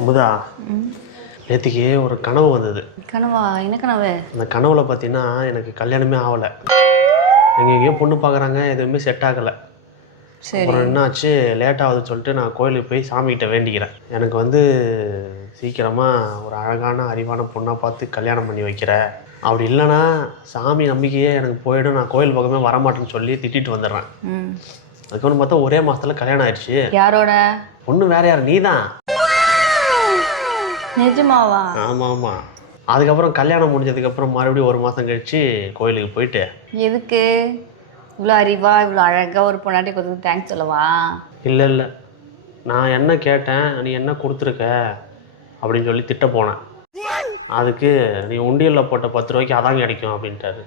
அமுதா, நேற்றுக்கு ஒரு கனவு வந்தது. கனவா? என்ன கனவு? அந்த கனவுல பார்த்தீங்கன்னா எனக்கு கல்யாணமே ஆகலை. எங்கேயோ பொண்ணு பார்க்குறாங்க, எதுவுமே செட் ஆகலை. சரி. அப்புறம் என்னாச்சு, லேட் ஆகுதுன்னு சொல்லிட்டு நான் கோயிலுக்கு போய் சாமிகிட்ட வேண்டிக்கிறேன். எனக்கு வந்து சீக்கிரமாக ஒரு அழகான அறிவான பொண்ணாக பார்த்து கல்யாணம் பண்ணி வைக்கிற, அப்படி இல்லைன்னா சாமி நம்பிக்கையே எனக்கு போயிடும், நான் கோயில் பக்கமே வரமாட்டேன்னு சொல்லி திட்டிட்டு வந்துடுறேன். அதுக்கப்புறம் பார்த்தா ஒரே மாதத்தில் கல்யாணம் ஆயிடுச்சு. யாரோட? பொண்ணு வேற யார், நீ தான். நிஜமாவா? ஆமாம் ஆமாம். அதுக்கப்புறம் கல்யாணம் முடிஞ்சதுக்கப்புறம் மறுபடியும் ஒரு மாதம் கழித்து கோயிலுக்கு போயிட்டு. எதுக்கு இவ்வளோ அறிவா இவ்வளோ அழகாக ஒரு பொண்டாட்டி கொடுத்து தேங்க்ஸ் சொல்லவா? இல்லை இல்லை, நான் என்ன கேட்டேன், நீ என்ன கொடுத்துருக்க அப்படின்னு சொல்லி திட்ட போனேன். அதுக்கு நீ உண்டியலில் போட்ட 10 ரூபாய்க்கு அதான் கிடைக்கும் அப்படின்ட்டாரு.